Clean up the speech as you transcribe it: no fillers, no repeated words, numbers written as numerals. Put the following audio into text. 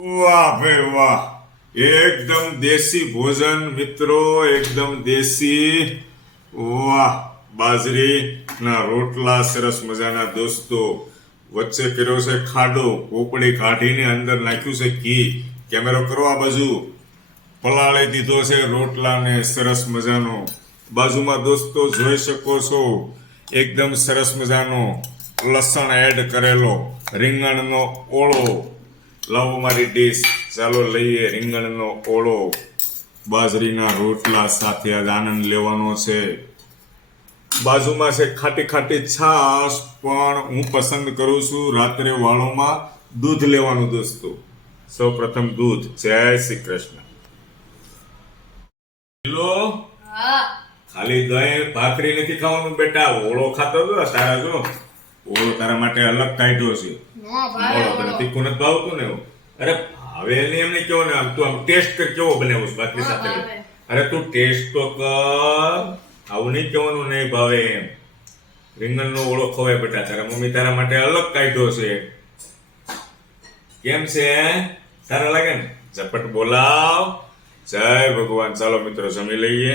વાહ ભાઈ વાહ, એકદમ દેશી ભોજન મિત્રો, એકદમ દેશી. વાહ, બાજરીના રોટલા સરસ મજાના દોસ્તો. વચ્ચે કર્યો છે ખાડો, પોપડી કાઢીને અંદર નાખ્યું છે ઘી. કેમેરો કરો આ બાજુ. પલાળી દીધો છે રોટલાને સરસ મજાનો. બાજુમાં દોસ્તો જોઈ શકો છો એકદમ સરસ મજાનો લસણ એડ કરેલો રીંગણનો ઓળો. લાવો મારી ડીશ, ચાલો લઈએ રીંગણનો ઓળો. બાજરીના રોટલા સાથે આજ આનંદ લેવાનો છે. બાજુમાં છે ખાટી ખાટી છાશ, પણ હું પસંદ કરું છું રાત્રે વાળોમાં દૂધ લેવાનું દોસ્તો. સૌ પ્રથમ દૂધ. જય શ્રી કૃષ્ણ. લો, ખાલી દહીં ભાખરી નથી ખાવાનું બેટા, ઓળો ખાતો હતો તારા. જો ઓળો તારા માટે અલગ કાઢ્યો છે. ઓળો તને તીખું નથી ભાવતું ને? અરે હવે એને એમને કેવો ને, આમ તું આમ ટેસ્ટ કર કેવો બનાવ્યો છે ભાખરી સાથે. અરે તું ટેસ્ટ તો કર. આવું નહીં કહેવાનું નહીં ભાવે એમ. રીંગણનો ઓળો ખવાય બેટા, તારા મમ્મી તારા માટે અલગ કાઢ્યો છે. કેમ છે? સારા લાગે ને? ઝપટ બોલાવ. જય ભગવાન. ચાલો મિત્રો જમી લઈએ.